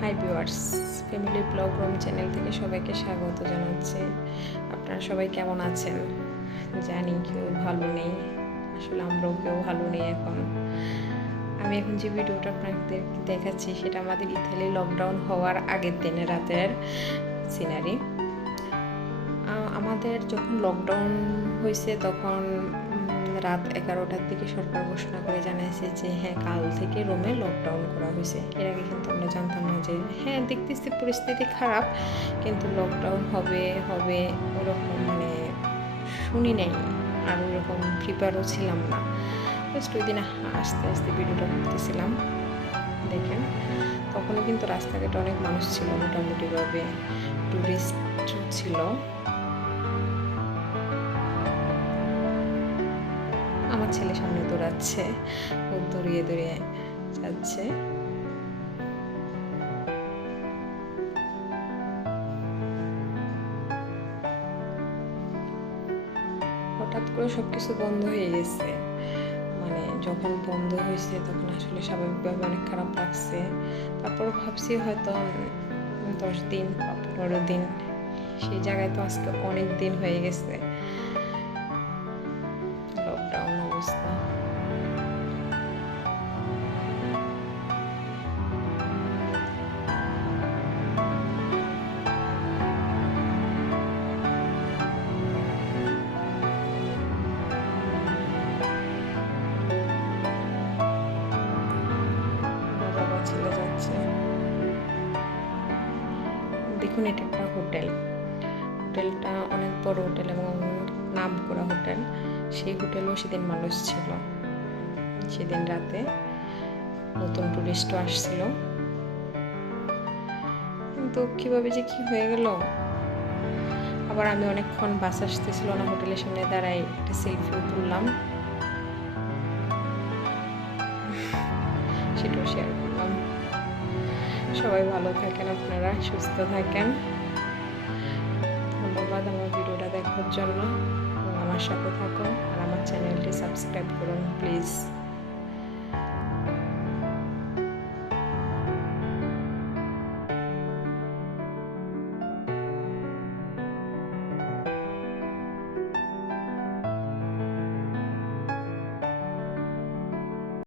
Hi viewers, family blog room channel থেকে সবাইকে স্বাগত জানাচ্ছি। আপনারা সবাই কেমন আছেন? জানি কেউ ভালো নেই, আসলে আমরাও কেউ ভালো নেই এখন। আমি এখন যে ভিডিওটা আপনাদের দেখাচ্ছি সেটা আমাদের ইতালি লকডাউন হওয়ার আগের দিনে রাতের সিনারি। আমাদের যখন লকডাউন হয়েছে তখন রাত 11টার দিকে সরকার ঘোষণা করে জানাইছে যে হ্যাঁ, কাল থেকে রোমে লকডাউন করা হয়েছে। এর আগে কিন্তু আমরা জানতাম না যে হ্যাঁ, দেখতেছি পরিস্থিতি খারাপ, কিন্তু লকডাউন হবে ওরকম শুনি নাই, আর ওরকম প্রিপেয়ারও ছিলাম না। জাস্ট ওই দিন আস্তে আস্তে ভিডিওটা করতেছিলাম, দেখেন। তখনও কিন্তু রাস্তাঘাটে অনেক মানুষ ছিল, মোটামুটিভাবে টুরিস্ট ছিল। আমার ছেলে সামনে দৌড়াচ্ছে, ও দৌড়িয়ে যাচ্ছে। হঠাৎ করে সবকিছু বন্ধ হয়ে গেছে, যখন বন্ধ হয়েছে তখন আসলে স্বাভাবিকভাবে অনেক খারাপ লাগছে। তারপর ভাবছি হয়তো 10 দিন বা 15 দিন, সেই জায়গায় তো আজকে অনেক দিন হয়ে গেছে লকডাউন অবস্থা। ছেলে যাচ্ছে, দেখুন এটা একটা হোটেলটা অনেক বড় হোটেল এবং নাম করা হোটেল। সেই হোটেলেও সেদিন মানুষ ছিল, সেদিন রাতে নতুন টুরিস্টও আসছিল। কিন্তু কিভাবে যে কি হয়ে গেল। আবার আমি অনেকক্ষণ বাস আসতেছিল না, হোটেলের সামনে দাঁড়াই একটা সেলফিও তুললাম, সেটাও শেয়ার করলাম। সবাই ভালো থাকেন, আপনারা সুস্থ থাকেন। ধন্যবাদ আমার ভিডিওটা দেখার জন্য, এবং আমার সাথে থাকুন আর আমার চ্যানেলটি সাবস্ক্রাইব করুন প্লিজ।